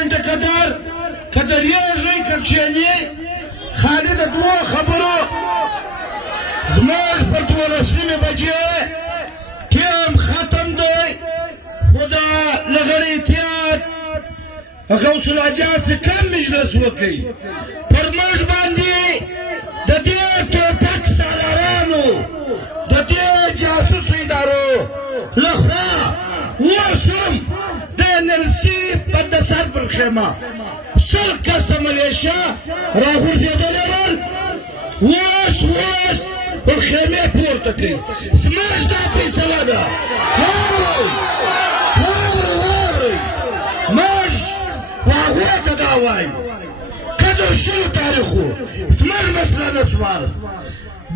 منټه کدرېږئ که کښېني خالي د دوو خبرو زموږ پر 12 بجې ټیم ختم دی خو د لغړی اتحاد غوث الحاجات څه کم مجلس وکړي پر موږ باندې د دې ټوپک سالارانو د دې جاسوسو ادارو لخوا اوس هم د NLC په د سر پر خیمه 100 کسه ملیشه راغورځېدلي ول اوس پر خیمې پورته کوي زموږ دا فیصله ده واورئ موږ هغوی ته دا وایو قدر شوي تاریخو زموږ مسله نه سوال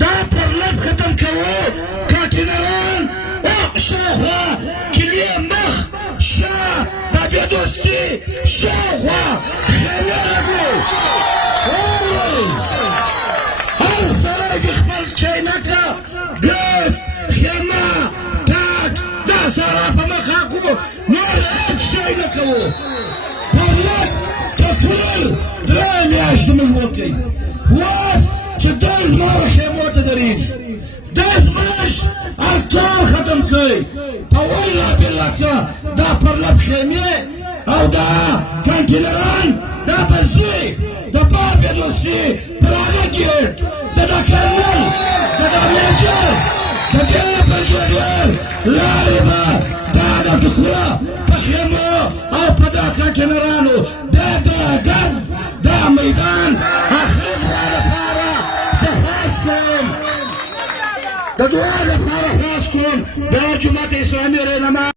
دا پر لټ ختم کوو کانټینران شاوخوا کلي مخ شا بابي دوستي شاوخوا خیمې راځو واورئ هر سړی د خپل چینکه ګاز خیمه ټاټ دا سره په مخه کړو نور هېڅ شی نه کوو پر لټ تفریر 3 میاشتې موږ وکړئ اوس چې دی زما په خیمو ته درېږي دی زموږ اسټال ختم کړئ په والله بالله که دا پر لټ خیمې او دا کانټینران دا به ځي د بابي دوستي پر هغه ګېټ د کرنل د میجر د دې برګېډیر لارې به دا د ټوکره په خیمو او په دا کانټینرانو دا د ګز دا میدان اخر لپاره زه خواست کوم د دعا لپاره خواست کوم د جماعت اسلامي رهنما